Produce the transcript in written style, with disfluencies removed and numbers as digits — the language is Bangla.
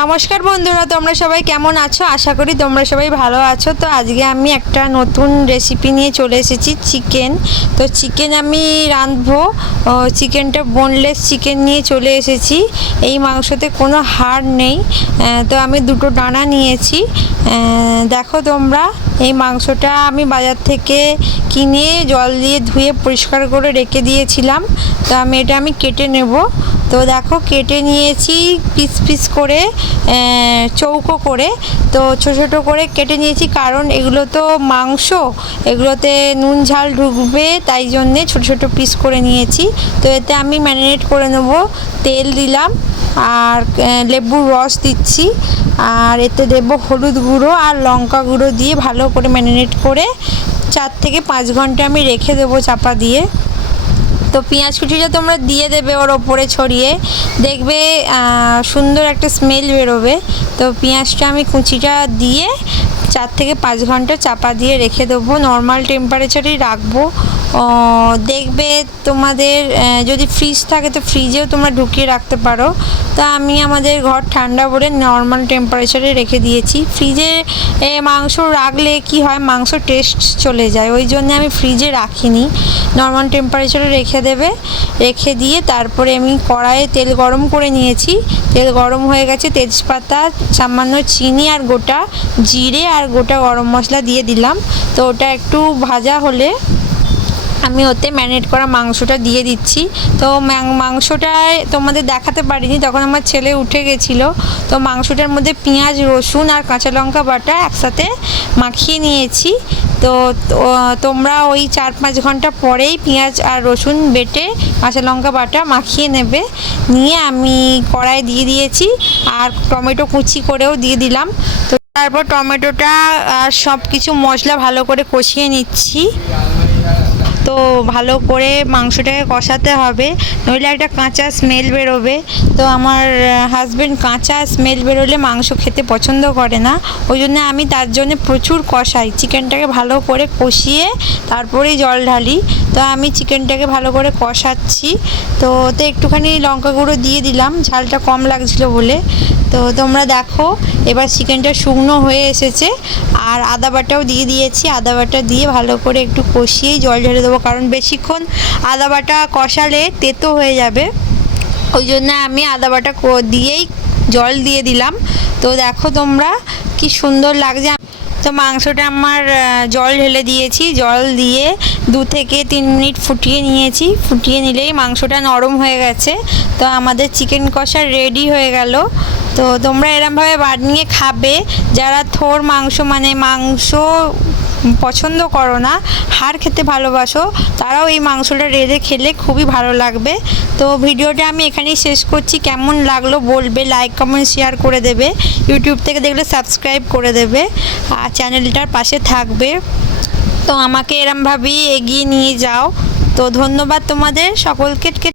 নমস্কার বন্ধুরা, তোমরা সবাই কেমন আছো? আশা করি তোমরা সবাই ভালো আছো। তো আজকে আমি একটা নতুন রেসিপি নিয়ে চলে এসেছি, চিকেন। তো চিকেন আমি রাঁধবো। চিকেনটা বোনলেস চিকেন নিয়ে চলে এসেছি। এই মাংসতে কোনো হাড় নেই। তো আমি দুটো ডানা নিয়েছি। দেখো তোমরা, এই মাংসটা আমি বাজার থেকে কিনে জল দিয়ে ধুয়ে পরিষ্কার করে রেখে দিয়েছিলাম। তো এটা আমি কেটে নেব। তো দেখো, কেটে নিয়েছি পিস পিস করে, চৌকো করে। তো ছোটো ছোটো করে কেটে নিয়েছি, কারণ এগুলো তো মাংস, এগুলোতে নুন ঝাল ঢুকবে, তাই জন্যে ছোটো ছোটো পিস করে নিয়েছি। তো এতে আমি ম্যারিনেট করে নেব। তেল দিলাম আর লেবুর রস দিচ্ছি, আর এতে দেবো হলুদ গুঁড়ো আর লঙ্কা গুঁড়ো দিয়ে ভালো করে ম্যারিনেট করে 4 থেকে 5 ঘন্টা আমি রেখে দেবো চাপা দিয়ে। তো পেঁয়াজ কুচিটা তোমরা দিয়ে দেবে ওর ওপরে ছড়িয়ে, দেখবে সুন্দর একটা স্মেল বেরোবে। তো পেঁয়াজটা আমি কুচিটা দিয়ে 4 থেকে 5 ঘন্টা চাপা দিয়ে রেখে দেবো, নর্মাল টেম্পারেচারেই রাখবো। দেখবে তোমাদের যদি ফ্রিজ থাকে তো ফ্রিজেও তোমরা ঢুকিয়ে রাখতে পারো। তো আমি আমাদের ঘর ঠান্ডা বলে নর্মাল টেম্পারেচারে রেখে দিয়েছি। ফ্রিজে মাংস রাখলে কি হয়, মাংস টেস্ট চলে যায়, ওই জন্য আমি ফ্রিজে রাখিনি। নর্মাল টেম্পারেচারে রেখে দেবে। রেখে দিয়ে তারপরে আমি কড়াইয়ে তেল গরম করে নিয়েছি। তেল গরম হয়ে গেছে, তেজপাতা, সামান্য চিনি আর গোটা জিরে আর গোটা গরম মশলা দিয়ে দিলাম। তো ওটা একটু ভাজা হলে আমি ওতে ম্যারিনেট করা মাংসটা দিয়ে দিচ্ছি। তো মাংসটায় তোমাদের দেখাতে পারিনি, তখন আমার ছেলে উঠে গেছিলো। তো মাংসটার মধ্যে পেঁয়াজ, রসুন আর কাঁচা লঙ্কা বাটা একসাথে মাখিয়ে নিয়েছি। তো তোমরা ওই 4-5 ঘন্টা পরেই পেঁয়াজ আর রসুন বেটে কাঁচা লঙ্কা বাটা মাখিয়ে নেবে। নিয়ে আমি কড়াই দিয়ে দিয়েছি আর টমেটো কুচি করেও দিয়ে দিলাম। তো তারপর টমেটোটা আর সব কিছু মশলা ভালো করে কষিয়ে নিচ্ছি। তো ভালো করে মাংসটাকে কষাতে হবে, নইলে একটা কাঁচা স্মেল বেরোবে। তো আমার হাজব্যান্ড কাঁচা স্মেল বেরোলে মাংস খেতে পছন্দ করে না, ওই জন্য আমি তার জন্য প্রচুর কষাই। চিকেনটাকে ভালো করে কষিয়ে তারপরেই জল ঢালি। তো আমি চিকেনটাকে ভালো করে কষাচ্ছি। তো ওতে একটুখানি লঙ্কা গুঁড়ো দিয়ে দিলাম, ঝালটা কম লাগছিল বলে। তো তোমরা দেখো, এবার চিকেনটা শুকনো হয়ে এসেছে আর আদা বাটাও দিয়ে দিয়েছি। আদা বাটা দিয়ে ভালো করে একটু কষিয়েই জল ঢেলে দেবো, কারণ বেশিক্ষণ আদা বাটা কষালে তেতো হয়ে যাবে, ওই জন্য আমি আদা বাটা দিয়েই জল দিয়ে দিলাম। তো দেখো তোমরা কি সুন্দর লাগছে। তো মাংসটা আমার জল ঢেলে দিয়েছি, জল দিয়ে 2 থেকে 3 মিনিট ফুটিয়ে নিয়েছি। ফুটিয়ে নিলেই মাংসটা নরম হয়ে গেছে। তো আমাদের চিকেন কষা রেডি হয়ে গেল। তো তোমরা এরমভাবে বানিয়ে খাবে। যারা থোর মাংস মানে মাংস পছন্দ করো না, হাড় খেতে ভালোবাসো, তারাও এই মাংসটা রেঁধে খেলে খুবই ভালো লাগবে। তো ভিডিওটা আমি এখানেই শেষ করছি। কেমন লাগলো বলবে, লাইক কমেন্ট শেয়ার করে দেবে, ইউটিউব থেকে দেখলে সাবস্ক্রাইব করে দেবে আর চ্যানেলটার পাশে থাকবে। তো আমাকে এরমভাবেই এগিয়ে নিয়ে যাও। তো ধন্যবাদ তোমাদের সকলকে।